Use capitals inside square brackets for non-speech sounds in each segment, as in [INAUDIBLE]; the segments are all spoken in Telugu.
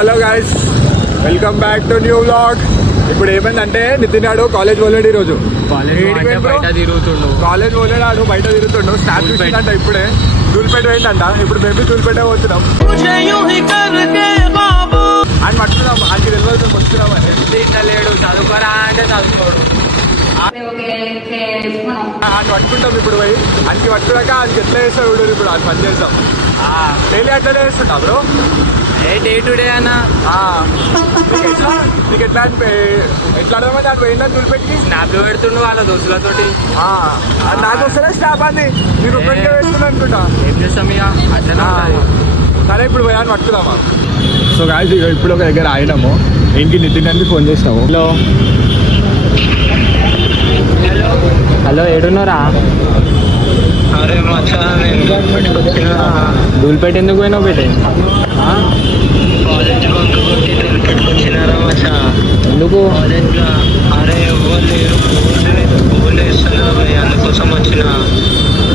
Hello guys welcome back to new vlog ఇప్పుడు ఏమైందంటే నితిన్ ఆడు కాలేజ్ పోలేడు? బయట తిరుగుతుండు. కాలేజ్ పోలేడు ఆడు బయట తిరుగుతుండు. స్నాప్ ధూళిపేట. చూసిందంట ఇప్పుడే. దూల్పేట పోయిందంట. ఇప్పుడు మేము దూల్పేట పోతున్నాం. అని పట్టుకున్నాం. ఆయనకి తెలియదు మేము తింటలేడు చదువుకోరా అంటే చదువుకోడు. ఆయన పట్టుకుంటాం ఇప్పుడు పోయి. ఆయనకి పట్టుకున్నాక ఆయనకి ఎట్లా చేస్తాడు ఇప్పుడు. ఆయన పని ఆ, డైలీ అట్లనే చేస్తుంటా bro a day to day అన్న? నీకు ఎట్లా ఎట్లా అర్థమైంది ఆయన పోయిందని దూల్పేటకి స్నాప్లు పెడుతుండు వాళ్ళ దోస్తులతోటి నాకు వస్తేనే స్టాప్ అంది నేను ఒక్కడికే వేస్తున్నా అనుకుంటా. ఏం చేస్తాం ఇక? ఉంటది. సరే ఇప్పుడు పోయాను పట్టుకుందామా? సో గాయస్ ఇక ఇప్పుడు ఒక దగ్గర ఆగినాము. ఇంటికి నితిన్ గారికి ఫోన్ చేసినాము హలో. హలో ఏడున్నారా? ధూళిపేట ఎందుకు పోయినావు? కాలేజ్ మచ్చా? ఎందుకు? కాలేజ్లో అరే ఎవరు లేరు ఫోన్ ఫోన్ వేస్తున్నారు భయ్, అందుకోసం వచ్చిన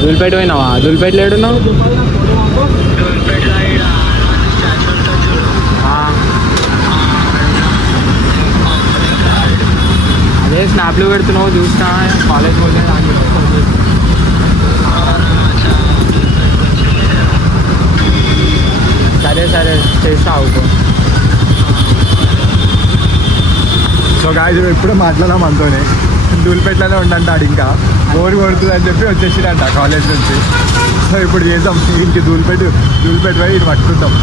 ధూళిపేట పోయినావా ధూళిపేటలో ఏడున్నావు గవర్నమెంట్లో ఈడ స్టాచ్యూ ఉంటుంది చూడు ఆ. అదే స్నాప్లు పెడుతున్నావు చూసినా కాలేజ్ పోలేదు అని చెప్పి ఫోన్ చేసిన. అవునా మచ్చా సరే సరే ఆగుతాం సో గాయస్ ఇప్పుడే మాట్లాడాం అంతోనే. దూల్పేటలోనే ఉండంటాడు ఇంకా. బోరు కొడుతుంది అని చెప్పి వచ్చేసిరంట కాలేజ్ నుంచి. సో ఇప్పుడు చేద్దాం. ఇంక దూల్పేట దూల్పేట పోయి ఇటు పట్టుకుంటాం.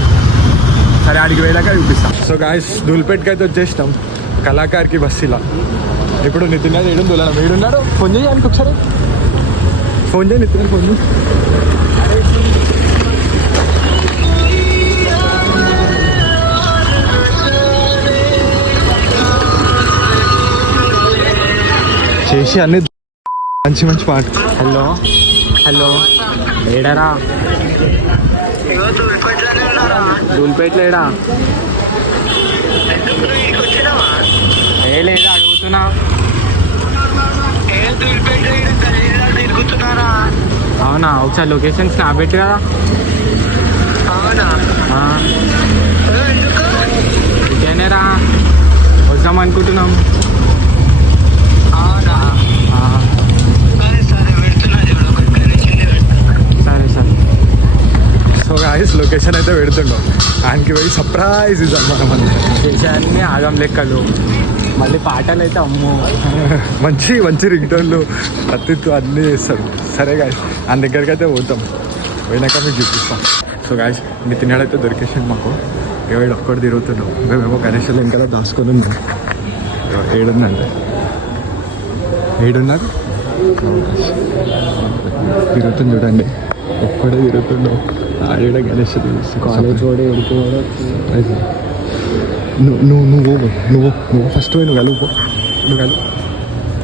సరే ఆడికి వెళ్ళాక చూపిస్తాం. సో గాయస్ దూల్పేటకి అయితే వచ్చేసినాం. కళాకారికి బస్సు ఇలా. ఇప్పుడు నితిన్ గారు ఏడు దూలం ఏడున్నాడు? ఫోన్ చేయాలి ఒకసారి. ఫోన్ చేయి నితిన్ ఫోన్ చేయి. చేసి అన్ని మంచి మంచి పాట. హలో. హలో. ఏడారా? ఇగో దుల్పట్లోనే ఏ లేదా అడుగుతున్నా. అవునా? ఒకసారి లొకేషన్ స్నాప్ పెట్టి కదా. అవునా ఆ, ఇదేనేరా వద్దాం అనుకుంటున్నాం. ఆయనకి పోయి సర్ప్రైజ్ ఇద్దాం మనం. చేసేవన్నీ ఆగం లెక్కలు. మళ్ళీ పాటలు అయితే అమ్మో. [LAUGHS] మంచి మంచి రింగ్ టోన్లు కత్తిత్తు అన్నీ చేస్తారు. సరే గాయస్ ఆయన దగ్గరికి అయితే పోతాం. పోయినాక మీకు చూపిస్తాం. సో గాయస్ మీ తిన్నాడైతే దొరికేసింది మాకు. ఏడు ఒక్కటి తిరుగుతున్నాం. మేమేమో గణేష్లో ఇంకా దాచుకొని ఉన్నాం. ఏడుందంటే. ఏడున్నారు? తిరుగుతుంది చూడండి. ఒక్కడే తిరుగుతుండవు ఆడ గణేష్ కాలేజ్ కూడా ఎడుకు కూడా నువ్వు నువ్వు నువ్వు నువ్వు నువ్వు ఫస్ట్ పోయి నువ్వు కలుపు పో. నువ్వు కలు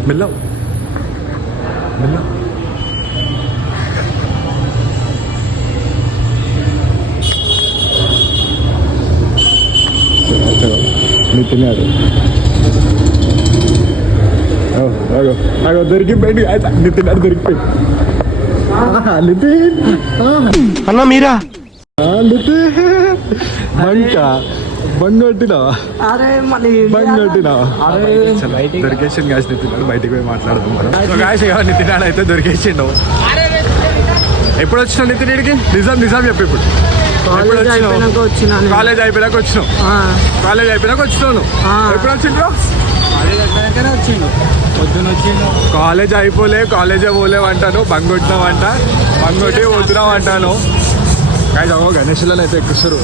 మెల్లవు మెల్లవు నితిన్ గారు అగో అగో దొరికిపోయింది నితిన్ గారు దొరికిపోయింది ఆహా, నితిన్ అన్న మీరా? బంక. బంగ్ కొట్టినావా? అరే మళ్ళీ బంగ్ కొట్టినావా? అరే బయటికి పోయి మాట్లాడదాం మనం. గాయస్ నితిన్ ఆడ అయితే దొరికేసిండు. ఎప్పుడు వచ్చినావు నితిన్ ఇడికి? నిజం నిజం చెప్పు ఇప్పుడు. ఎప్పుడు కాలేజ్ వచ్చినావు? అయిపోయినాక వచ్చిన. కాలేజ్ అయిపోయినాక వచ్చినావు. ఆ, కాలేజ్ అయిపోయినాక వచ్చినావు. ఎప్పుడు వచ్చిండ్రు? కాలేజ్ ఎక్కడికైనా వచ్చిండు. పొద్దున వచ్చిండు. కాలేజ్ అయిపోలే కాలేజే పోలేవు అంటాను. బంగొట్టినాం అంట బంగొట్టి కొట్టి అంటాను కానీ అవ్వ గణేష్లలో అయితే ఎక్కిస్తారు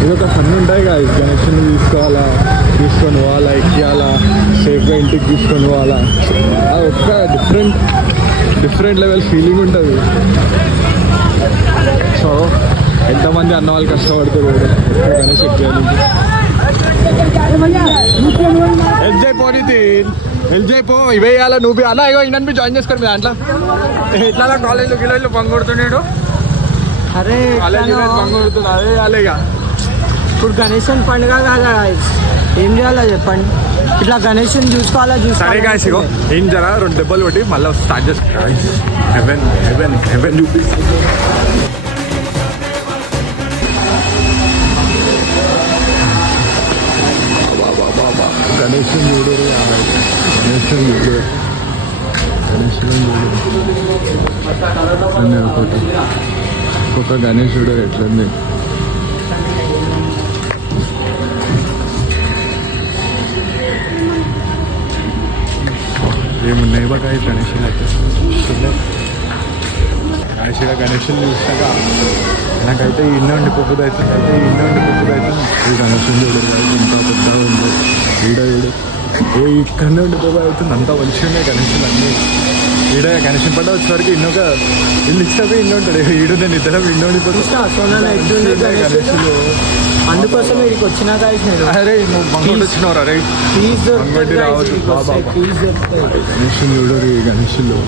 ఇది ఒక ఫన్ ఉంటాయి కదా గణేష్ని తీసుకోవాలా తీసుకొని పోవాలా ఎక్కియాలా సేఫ్గా ఇంటికి తీసుకొని పోవాలా. అది ఒక్క డిఫరెంట్ డిఫరెంట్ లెవెల్ ఫీలింగ్ ఉంటుంది. సో ఎంతమంది అన్న వాళ్ళు కష్టపడుతుంది గణేష్ ఎక్కియాలి ఎల్జై పోనీ ఎల్జై పో ఇవే ఇవ్వాలా నువ్వు అలా ఇగో ఇండన్ జాయిన్ చేసుకోండి మీ దాంట్లో. ఎట్లా కాలేజ్లో గిలో పంగొడుతున్నాడు. అరే కాలేజ్ ఎట్లానో? పంగొడుతున్నా అదే ఇక ఇప్పుడు గణేశన్ పండుగ కాదా? ఏం చేయాలో చెప్పండి? ఇట్లా గణేశన్ చూసుకోవాలా సరే గాయస్ ఇగో ఏం జరా రెండు దెబ్బలు కొట్టి మళ్ళీ స్టార్ట్ చేసుకో హెవెన్ హెవెన్ హెవెన్ చూపిస్తుంది గణేశం చూడు గణేశం చూడు గణేశం చూడు ఒకటి ఒక గణేశుడు ఎట్లుంది ఏమున్నాయి బట్ అవి గణేశులు అయితే గణేశుడు గణేశులు చూసాక నాకైతే ఇన్న ఉండిపోతుంది అయితే అయితే ఇన్న ఉండిపోతుంది అయితే చూడదు కాదు. ఇంత పెద్దగా ఉంది ఈడ ఈడు. ఏ ఇక్కడనే ఉండిపోతుంది అవుతుంది అంత మంచిగా ఉన్నాయి గణేశులు అన్నీ. ఈడ గణేశం పండుగ వచ్చేవరకు ఇన్నొక ఇల్లు ఇస్తే ఇన్న ఉంటాడు. ఈడు నేను ఇద్దరం ఇన్న? గణేశులు అందుకోసం వీడికి వచ్చిన నేను. అరే నువ్వు బంగోడు వచ్చినవరా రైట్ ప్లీజ్ దొరుకుతాయి గణేషులు చూడరు ఈ గణేషులు.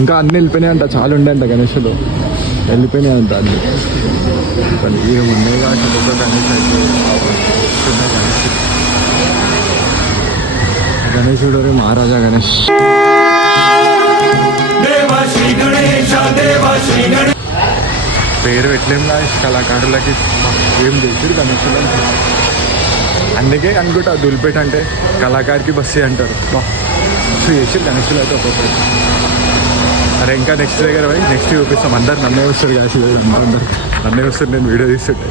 ఇంకా అన్ని వెళ్ళిపోయినాయి అంట చాలా ఉండే అంట గణేషులు. వెళ్ళిపోయినాయి అంట అన్ని. కానీ ఏమున్నాయి కాబట్టి ఒక గణేష్ అయితే చిన్న గణేష్ గణేశుడు రే మహారాజా గణేష్. పేరు పెట్టలేం నా కళాకారులకి. ఏం తెలుసు గణేశులు అందుకే అనుకుంటా దులిపేట అంటే కళాకారికి బస్సే అంటారు. బా చేసి గణేశులు అయితే ఒక్కొక్కటి అరే ఇంకా నెక్స్ట్ దగ్గర పోయి నెక్స్ట్ చూపిస్తాం. అందరు నన్నే వస్తారు కదా అందరు. నన్నే వస్తారు నేను వీడియో తీస్తుంటే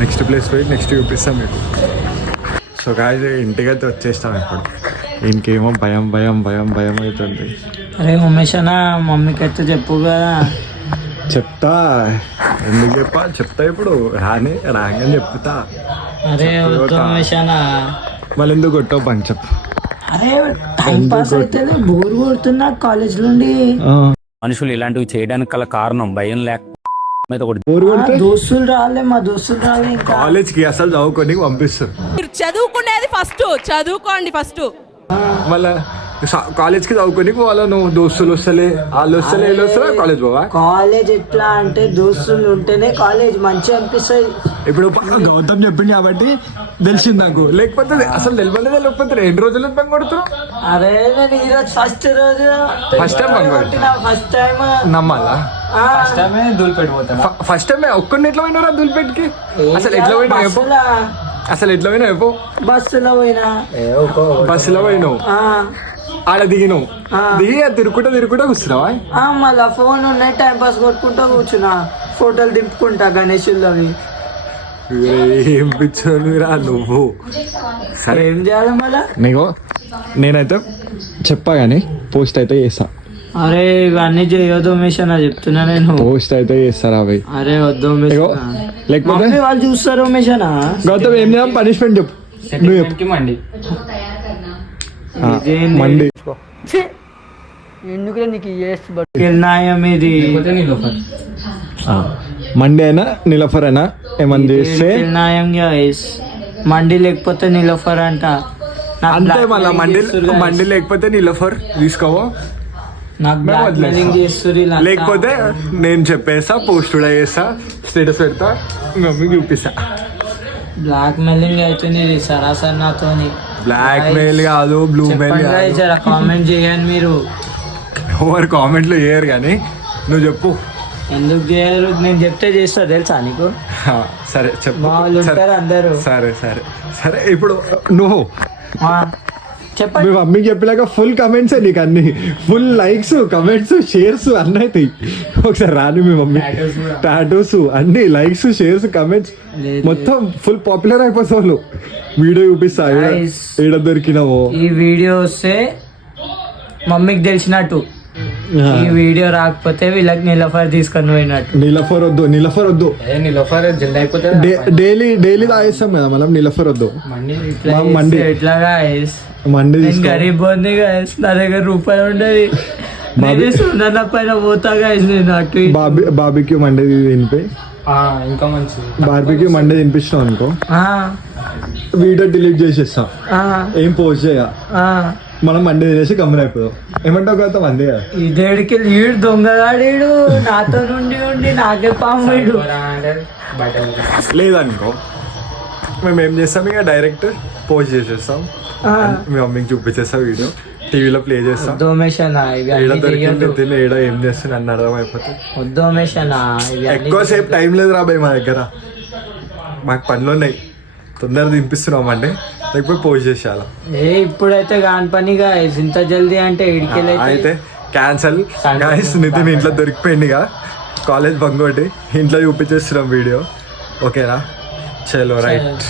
నెక్స్ట్ ప్లేస్ పోయి నెక్స్ట్ చూపిస్తాం మీకు. సో గాయ ఇంటికైతే వచ్చేస్తాం ఇప్పుడు. ఇంకేమో భయం భయం భయం భయం అవుతుంది. అరే ఉమేష్ అన్న మమ్మీకి అయితే చెప్పు కదా. చెప్తా. ఎందుకు చెప్పా? చెప్తా ఇప్పుడు. రాని రాగానే చెప్తా. అరే ఉమేష్ అన్న. మళ్ళీ ఎందుకు కొట్టావు? పని చెప్పు. అరే టైం పాస్ అయితే బోర్ కొడుతున్నా కాలేజ్ నుండి. మనుషులు ఇలాంటివి చేయడానికి గల కారణం భయం లేక మీద ఒకటి ఆ, దోస్తులు రాలే మా దోస్తులు రాలే ఇంకా. కాలేజ్కి అసలు చదువుకొని పంపిస్తారు. మీరు చదువుకునేది ఫస్ట్ చదువుకోండి ఫస్ట్ మళ్ళా కాలేజ్కి చదువుకొని వాళ్ళ నువ్వు? దోస్తులు వస్తలే. వాళ్ళు వస్తలే వీళ్ళు కాలేజ్ పోవా? కాలేజ్ ఎట్లా అంటే దోస్తులు ఉంటేనే కాలేజ్ మంచిగా అనిపిస్తుంది. ఇప్పుడు గౌతమ్ చెప్పింది కాబట్టి తెలిసింది నాకు. లేకపోతే అసలు తెలియలేదే లేకపోతే ఎన్ని రోజులు పని కొడుతున్నావు అరే నేను ఈరోజు ఫస్ట్ రోజు. First time పంపండి. ఫస్ట్ టైం నమ్మాలా? టైమే దూలిపెట్టిపోతాను ఫ- ఫస్ట్ టైం ఒక్కడిని ఎట్లా పోయినారా దులిపెట్టికి అసలు ఎట్లా పోయినావు? చెప్పు. అసలు ఎట్లా పోయినావు? చెప్పు. బస్సులో పోయినా. బస్సులో పోయినావు? ఆ, ఆడ దిగినావు. దిగి తిరుక్కుంటా తిరుక్కుంటా కూర్చున్నావా? ఆ, మళ్ళా ఫోన్ ఉన్నాయి టైం పాస్ కొట్టుకుంటా కూర్చున్నా. ఫోటోలు దింపుకుంటా గణేషులవి ఏం పిచ్చోనురా నువ్వు? సరే. ఏం చేయాలి మళ్ళా? నీకు నేనైతే చెప్పా కానీ పోస్ట్ అయితే చేస్తా. అరే ఇవన్నీ చేయొద్దు ఉమేష్ అన్న చెప్తున్నా నేను. పోస్ట్ అయితే చేస్తారా అవి. అరే వద్దు. లేకపోతే వాళ్ళు చూస్తారు ఉమేష్ అన్న గౌతమ్ ఏం చేద్దాం పనిష్మెంట్ చెప్పు. నువ్వు చెప్పు. కి మండి? మండి ఎందుకు నీకు న్యాయం ఇది? మండి అయినా నిలఫర్ అయినా ఏమన్నా చేస్తే? న్యాయం guys. మండి లేకపోతే నిలఫర్ అంట. అంతే మళ్ళా మండి. మండి లేకపోతే నిలఫర్ తీసుకోవో. లేకపోతే నేను చెప్పేస్తా పోస్ట్ కూడా చేస్తా స్టేటస్ పెడతా మీ మమ్మీకి చూపిస్తా. బ్లాక్ మెయిలింగ్ అవుతుంది సరాసరి నాతోని. బ్లాక్ మెయిల్ కాదు. బ్లూ మెయిల్ కామెంట్ చేయండి మీరు. ఓవర్ కామెంట్లు చేయరు కానీ నువ్వు చెప్పు. ఎందుకు చేయరు? నేను చెప్తే చేస్తా తెలుసా నీకు? సరే చెప్పు. అందరూ. సరే సరే. సరే ఇప్పుడు నువ్వు. చెప్పండి. మీ మమ్మీకి చెప్పలేక ఫుల్ కమెంట్స్ నీకు అన్ని. ఫుల్ లైక్స్ కమెంట్స్ షేర్స్ అన్నీ అవుతాయి ఒకసారి రాని మీ మమ్మీ టాటూస్ అన్ని లైక్స్ షేర్స్ కమెంట్స్. మొత్తం ఫుల్ పాపులర్ అయిపోతావు నువ్వు వీడియో చూపిస్తా. ఈడ దొరికినావు. ఈ వీడియో వస్తే మమ్మీకి తెలిసినట్టు. ఈ వీడియో రాకపోతే వీళ్ళకి నిలఫర్ తీసుకొని పోయినట్టు. నీలఫర్ వద్దు నీలఫర్ వద్దు. ఏ నీ లోపల జల్ది అయిపోతే డైలీ డైలీ తాగిస్తాం కదా మనం నీలఫర్ వద్దు. మండి ఇట్లా మా మండి. గరీబ్ guys. నా దగ్గర రూపాయి ఉండదు. బాబీ- నేను సుందర పైన పోతా guys నేను అటు. బాబీ బాబీకి మండి తినిపి. ఆ, ఇంకా మంచిది. బార్బీకి మండి తినిపించినావు అనుకో. ఆ, వీడియో డిలీట్ చేసేస్తాం. ఆ, ఏం పోస్ట్ చేయ? ఆ. మనం మండి తినేసి కమ్మని అయిపోదాం. ఏమంటావు కదా మంది కదా ఇదేడికి లీడ్ దొంగగాడీడు నాతో నుండి ఉండి నాకే పాము. లేదనుకో. మేము ఏం చేస్తాం ఇక? డైరెక్ట్ పోస్ట్ చేసేస్తాం. మీ మమ్మీకి చూపించేస్తాం వీడియో. టీవీలో ప్లే చేస్తాం. దొరికింది ఏడ ఏం చేస్తుంది అన్న అర్థం అయిపోతుంది ఎక్కువసేపు టైం లేదు రాబాయ్ మా దగ్గర. మాకు పనులు ఉన్నాయి. తొందరగా దింపిస్తున్నాం అండి లేకపోతే పోస్ట్ చేసేయాలి? ఏ ఇప్పుడైతే కాని పనిగా ఇంత జల్దీ అంటే అయితే క్యాన్సల్. గాయస్ నితిన్ ఇంట్లో దొరికిపోయిందిగా కాలేజ్ బంగోటి ఇంట్లో చూపించేస్తున్నాం వీడియో. ఓకేనా? చలో. రైట్.